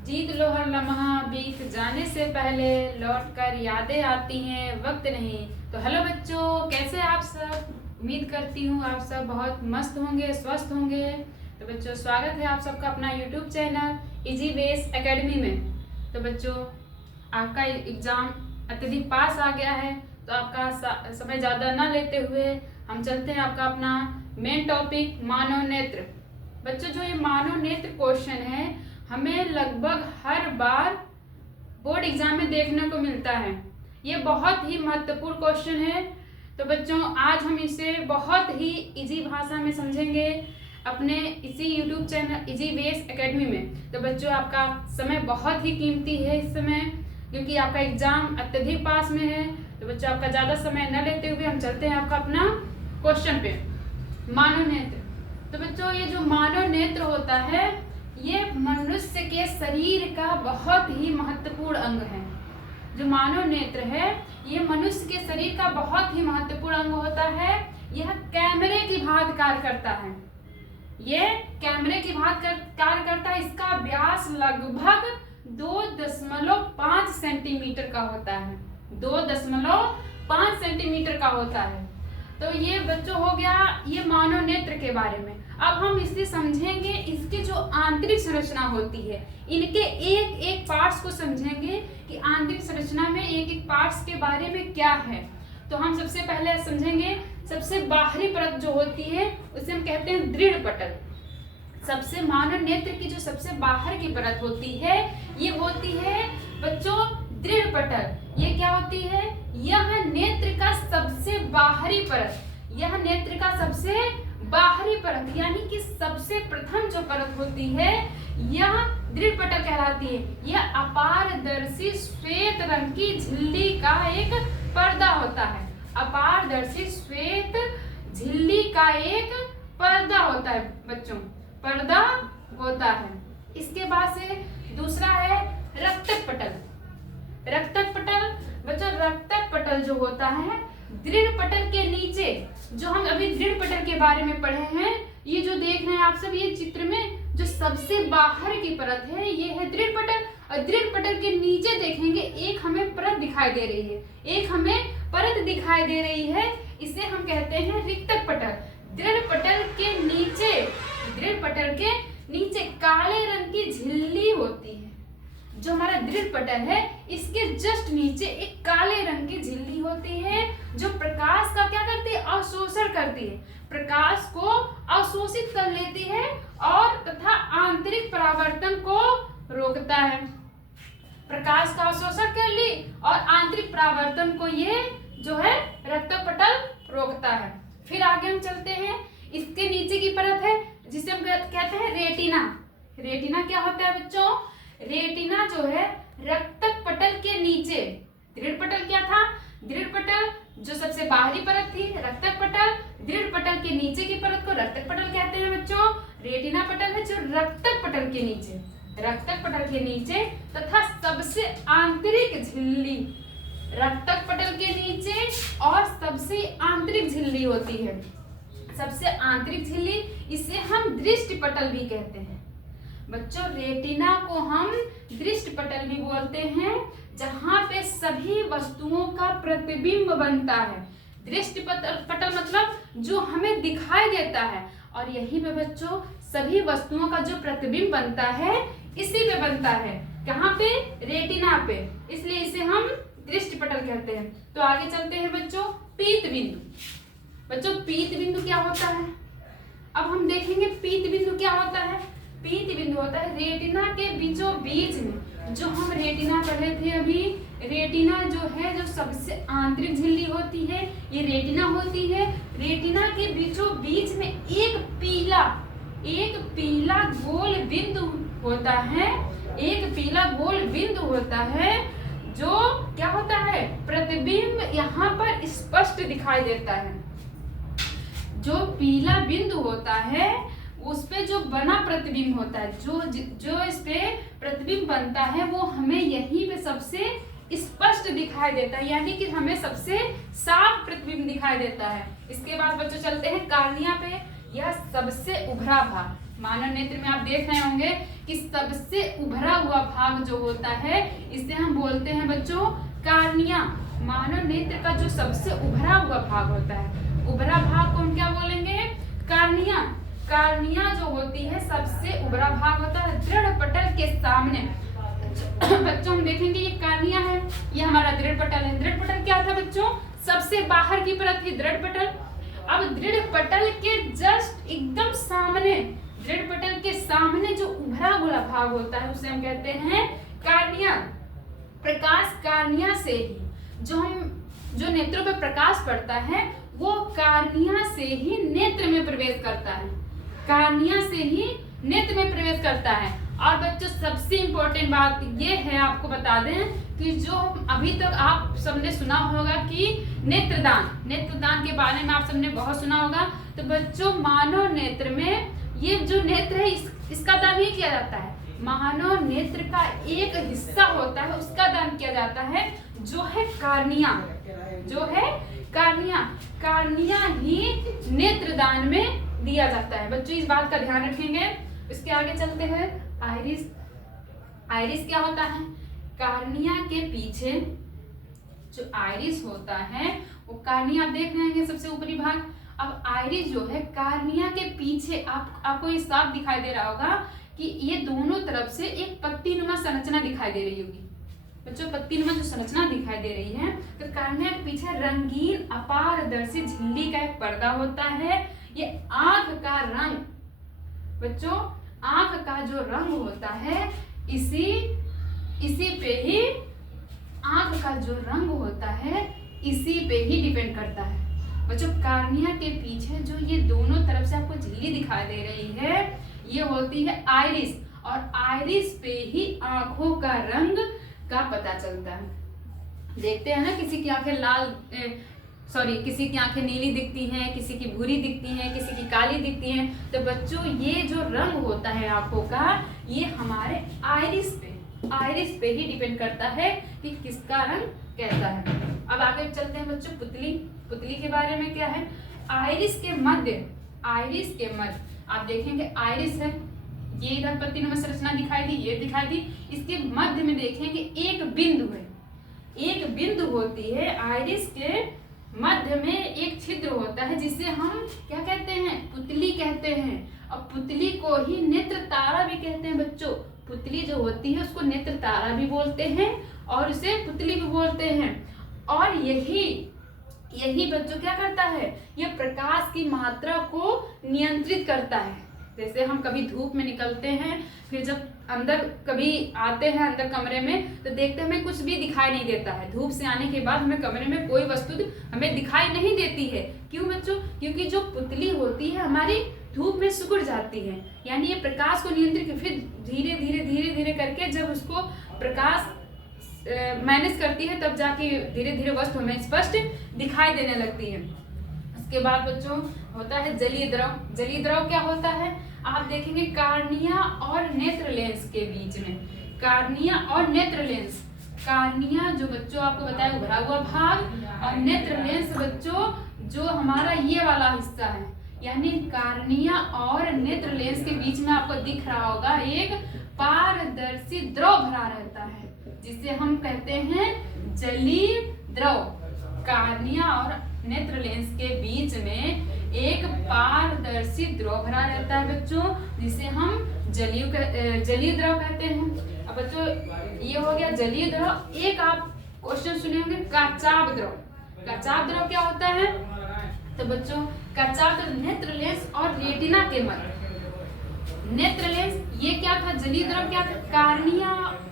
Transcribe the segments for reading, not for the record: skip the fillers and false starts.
जीत लो हर लम्हा, बीत जाने से पहले लौट कर यादें आती हैं, वक्त नहीं। तो हेलो बच्चों, कैसे आप सब? उम्मीद करती हूँ आप सब बहुत मस्त होंगे, स्वस्थ होंगे। तो बच्चों, स्वागत है आप सबका अपना यूट्यूब चैनल इजी वेस एकेडमी में। तो बच्चों, आपका एग्ज़ाम अत्यधिक पास आ गया है, तो आपका समय ज़्यादा ना लेते हुए हम चलते हैं आपका अपना मेन टॉपिक मानव नेत्र। बच्चों, जो ये मानव नेत्र क्वेश्चन है हमें लगभग हर बार बोर्ड एग्जाम में देखने को मिलता है। ये बहुत ही महत्वपूर्ण क्वेश्चन है। तो बच्चों, आज हम इसे बहुत ही इजी भाषा में समझेंगे अपने इसी यूट्यूब चैनल इजी वेस एकेडमी में। तो बच्चों, आपका समय बहुत ही कीमती है इस समय, क्योंकि आपका एग्जाम अत्यधिक पास में है। तो बच्चों, आपका ज़्यादा समय न लेते हुए हम चलते हैं आपका अपना क्वेश्चन पे, मानव नेत्र। तो बच्चों, ये जो मानव नेत्र होता है ये मनुष्य के शरीर का बहुत ही महत्वपूर्ण अंग है। जो मानव नेत्र है ये मनुष्य के शरीर का बहुत ही महत्वपूर्ण अंग होता है। यह कैमरे की भांति कार्य करता है। ये कैमरे की भांति कार्य करता है। इसका व्यास लगभग 2.5 सेंटीमीटर का होता है। 2.5 सेंटीमीटर का होता है। तो ये बच्चों हो गया ये मानव नेत्र के बारे में। अब हम इसे समझेंगे, इसकी जो आंतरिक संरचना होती है, इनके एक एक पार्ट्स को समझेंगे कि आंतरिक संरचना में एक एक पार्ट्स के बारे में क्या है। तो हम सबसे पहले समझेंगे सबसे बाहरी परत जो होती है उसे हम कहते हैं दृढ़ पटल। सबसे मानव नेत्र की जो सबसे बाहर की परत होती है ये होती है बच्चों दृढ़ पटल। ये क्या होती है? यह नेत्र का सबसे बाहरी परत। यह नेत्र का सबसे बाहरी परत यानी कि सबसे प्रथम जो परत होती है यह दृढ़ पटल कहलाती है। यह अपारदर्शी श्वेत रंग की झिल्ली का एक पर्दा होता है। अपारदर्शी श्वेत झिल्ली का एक पर्दा होता है बच्चों, पर्दा होता है। इसके बाद से दूसरा है रक्तक पटल। रक्तक पटल बच्चों, रक्तक पटल जो होता है दृढ़ पटल के नीचे, जो हम अभी दृढ़ पटल के बारे में पढ़े हैं, ये जो देख रहे हैं आप सब ये चित्र में जो सबसे बाहर की परत है ये है दृढ़ पटल। और दृढ़ पटल के नीचे देखेंगे एक हमें परत दिखाई दे रही है, एक हमें परत दिखाई दे रही है, इसे हम कहते हैं रिक्तक पटल। दृढ़ पटल के नीचे, दृढ़ पटल के नीचे काले रंग की झिल्ली होती है। जो हमारा दृढ़ पटल है इसके जस्ट नीचे एक काले रंग की झिल्ली होती है जो प्रकाश का क्या करती है? अवशोषण करती है। प्रकाश को अवशोषित कर लेती है और तथा आंतरिक परावर्तन को रोकता है। प्रकाश का अवशोषण कर ली और आंतरिक परावर्तन को ये जो है रक्तक पटल रोकता है। फिर आगे हम चलते हैं, इसके नीचे की परत है जिसे हम कहते हैं रेटिना। रेटिना क्या होता है बच्चों? रेटिना जो है रक्तक पटल के नीचे, दृढ़ पटल क्या था? दृढ़ पटल जो सबसे बाहरी परत थी रक्तक पटल, दृढ़ पटल के नीचे की परत को रक्तक पटल कहते हैं बच्चों। रेटिना पटल है जो रक्तक पटल के नीचे, रक्तक पटल के नीचे तथा सबसे आंतरिक झिल्ली रक्तक पटल के नीचे और सबसे आंतरिक झिल्ली होती है। सबसे आंतरिक झिल्ली इसे हम दृष्टि पटल भी कहते हैं बच्चों। रेटिना को हम दृष्टि पटल भी बोलते हैं, जहां पे सभी वस्तुओं का प्रतिबिंब बनता है। दृष्टि पटल मतलब जो हमें दिखाई देता है, और यही पे बच्चों सभी वस्तुओं का जो प्रतिबिंब बनता है इसी पे बनता है। कहाँ पे? रेटिना पे, इसलिए इसे हम दृष्टि पटल कहते हैं। तो आगे चलते हैं बच्चों, पीत बिंदु। बच्चों, पीत बिंदु क्या होता है? अब हम देखेंगे पीत बिंदु क्या होता है। पीत बिंदु होता है रेटिना के बीचों बीच में, जो हम रेटिना पढ़े थे अभी, रेटिना जो है जो सबसे आंतरिक झिल्ली होती है ये रेटिना होती है। रेटिना के बीचों बीच में एक पीला गोल बिंदु होता है। एक पीला गोल बिंदु होता है जो क्या होता है? प्रतिबिंब यहाँ पर स्पष्ट दिखाई देता है। जो पीला बिंदु होता है उस पे जो बना प्रतिबिंब होता है, जो इस पे प्रतिबिंब बनता है वो हमें यहीं पे सबसे स्पष्ट दिखाई देता है, यानी कि हमें सबसे साफ प्रतिबिंब दिखाई देता है। इसके बाद बच्चों चलते हैं कार्निया पे। यह सबसे उभरा भाग, मानव नेत्र में आप देख रहे होंगे कि सबसे उभरा हुआ भाग जो होता है इसे हम बोलते हैं बच्चों कार्निया। मानव नेत्र का जो सबसे उभरा हुआ भाग होता है, उभरा भाग को हम क्या बोलेंगे? कार्निया। कार्निया जो होती है सबसे उभरा भाग होता है दृढ़ पटल के सामने। बच्चों हम देखेंगे ये कार्निया है, ये हमारा दृढ़ पटल है। दृढ़ पटल क्या था बच्चों? सबसे बाहर की परत थी दृढ़ पटल। अब दृढ़ पटल के जस्ट एकदम सामने, दृढ़ पटल के सामने जो उभरा हुआ भाग होता है उसे हम कहते हैं कार्निया। प्रकाश कार्निया से ही जो नेत्रों पे प्रकाश पड़ता है वो कार्निया से ही नेत्र में प्रवेश करता है, कार्निया से ही नेत्र में प्रवेश करता है। और बच्चों सबसे इम्पोर्टेंट बात ये है, आपको बता दें कि जो अभी तक आप सबने सुना होगा कि नेत्रदान के बारे में आप सबने बहुत सुना होगा। तो बच्चों मानव नेत्र में ये जो नेत्र है इसका दान नहीं किया जाता है। मानव नेत्र का एक हिस्सा होता है उसका दान किया जाता है जो है कार्निया, जो है कार्निया। कार्निया ही नेत्रदान में दिया जाता है। बच्चों इस बात का ध्यान रखेंगे। इसके आगे चलते हैं। आइरिस। आइरिस क्या होता है? कार्निया के पीछे जो आइरिस होता है वो कार्निया आप देख रहे हैं सबसे ऊपरी भाग। अब आइरिस जो है कार्निया के पीछे आपको ये साफ दिखाई दे रहा होगा कि ये दोनों तरफ से एक पत्तीनुमा संरचना दिखाई दे रही होगी। बच्चों पत्तीनुमा जो संरचना दिखाई दे रही है तो कार्निया के पीछे रंगीन अपारदर्शी झिल्ली का एक पर्दा होता है। ये आंख का रंग, बच्चों आंख का जो रंग होता है इसी पे ही आंख का जो रंग होता है इसी पे ही डिपेंड करता है। बच्चों कार्निया के पीछे जो ये दोनों तरफ से आपको झिल्ली दिखाई दे रही है ये होती है आइरिस, और आइरिस पे ही आंखों का रंग का पता चलता है। देखते हैं ना किसी की आंखें किसी की आंखें नीली दिखती हैं, किसी की भूरी दिखती हैं, किसी की काली दिखती हैं। तो बच्चों ये जो रंग होता है आंखों का ये हमारे आइरिस पे ही डिपेंड करता है कि किसका रंग कैसा है। अब आगे चलते हैं बच्चों पुतली के बारे में क्या है? आइरिस के मध्य आप देखेंगे आइरिस है, ये इधर पत्तीनुमा संरचना दिखाई दी, ये दिखाई दी। इसके मध्य में देखेंगे एक बिंदु है, एक बिंदु होती है। आइरिस के मध्य में एक छिद्र होता है जिसे हम क्या कहते हैं? पुतली कहते हैं। और पुतली को ही नेत्र तारा भी कहते हैं। बच्चों पुतली जो होती है उसको नेत्र तारा भी बोलते हैं और उसे पुतली भी बोलते हैं। और यही बच्चों क्या करता है? यह प्रकाश की मात्रा को नियंत्रित करता है। जैसे हम कभी धूप में निकलते हैं, फिर जब अंदर कभी आते हैं अंदर कमरे में तो देखते हैं हमें कुछ भी दिखाई नहीं देता है। धूप से आने के बाद हमें कमरे में कोई वस्तु हमें दिखाई नहीं देती है। क्यों बच्चों? क्योंकि जो पुतली होती है हमारी धूप में सिकुड़ जाती है, यानी ये प्रकाश को नियंत्रित फिर धीरे धीरे करके जब उसको प्रकाश मैनेज करती है तब जाके धीरे धीरे वस्तु हमें स्पष्ट दिखाई देने लगती है। उसके बाद बच्चों होता है जलीय द्रव। जलीय द्रव क्या होता है? आप देखेंगे कार्निया और नेत्र लेंस के बीच में, कार्निया और नेत्र लेंस। कार्निया जो बच्चों आपको बताया उभरा हुआ भाग, और नेत्र लेंस बच्चों जो हमारा ये वाला हिस्सा है, यानी कार्निया और नेत्र लेंस के बीच में आपको दिख रहा होगा एक पारदर्शी द्रव भरा रहता है जिसे हम कहते हैं जलीय द्रव। कार्निया और नेत्र लेंस के बीच में एक पारदर्शी द्रव भरा रहता है बच्चों जिसे हम जलीय द्रव कहते हैं। अब बच्चों ये हो गया जलीय द्रव। एक आप क्वेश्चन सुने होंगे कचाव द्रव। कचाव द्रव क्या होता है? तो बच्चों कचाव द्रव नेत्र लेंस और रेटिना के मध्य। नेत्र लेंस ये क्या था? जलीय द्रव क्या था?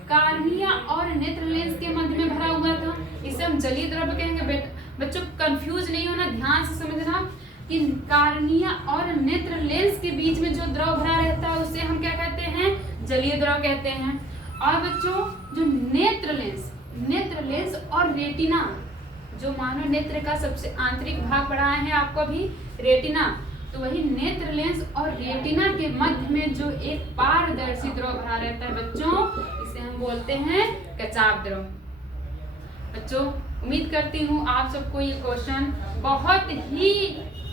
कार्निया और नेत्र लेंस के मध्य में भरा हुआ था, इसे हम जलीय द्रव कहेंगे। बच्चों कंफ्यूज नहीं होना, ध्यान से समझना कि कार्निया और नेत्र लेंस के बीच में जो द्रव भरा रहता है उसे हम क्या कहते हैं? जलीय द्रव कहते हैं। और बच्चों जो नेत्र लेंस और रेटिना, जो मानव नेत्र का सबसे आंतरिक भाग पढ़ाए हैं आपको अभी रेटिना, तो वही नेत्र लेंस और रेटिना के मध्य में जो एक पारदर्शी द्रव भरा रहता है बच्चों इसे हम बोलते हैं कचाव द्रव। बच्चों उम्मीद करती हूँ आप सबको ये क्वेश्चन बहुत ही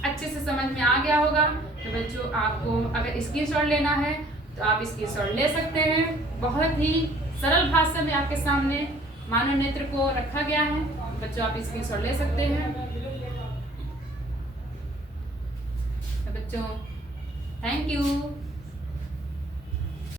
अच्छे से समझ में आ गया होगा। तो बच्चों आपको अगर स्क्रीनशॉट लेना है तो आप स्क्रीनशॉट ले सकते हैं। बहुत ही सरल भाषा में आपके सामने मानव नेत्र को रखा गया है। बच्चों आप स्क्रीनशॉट ले सकते हैं। तो बच्चों थैंक यू।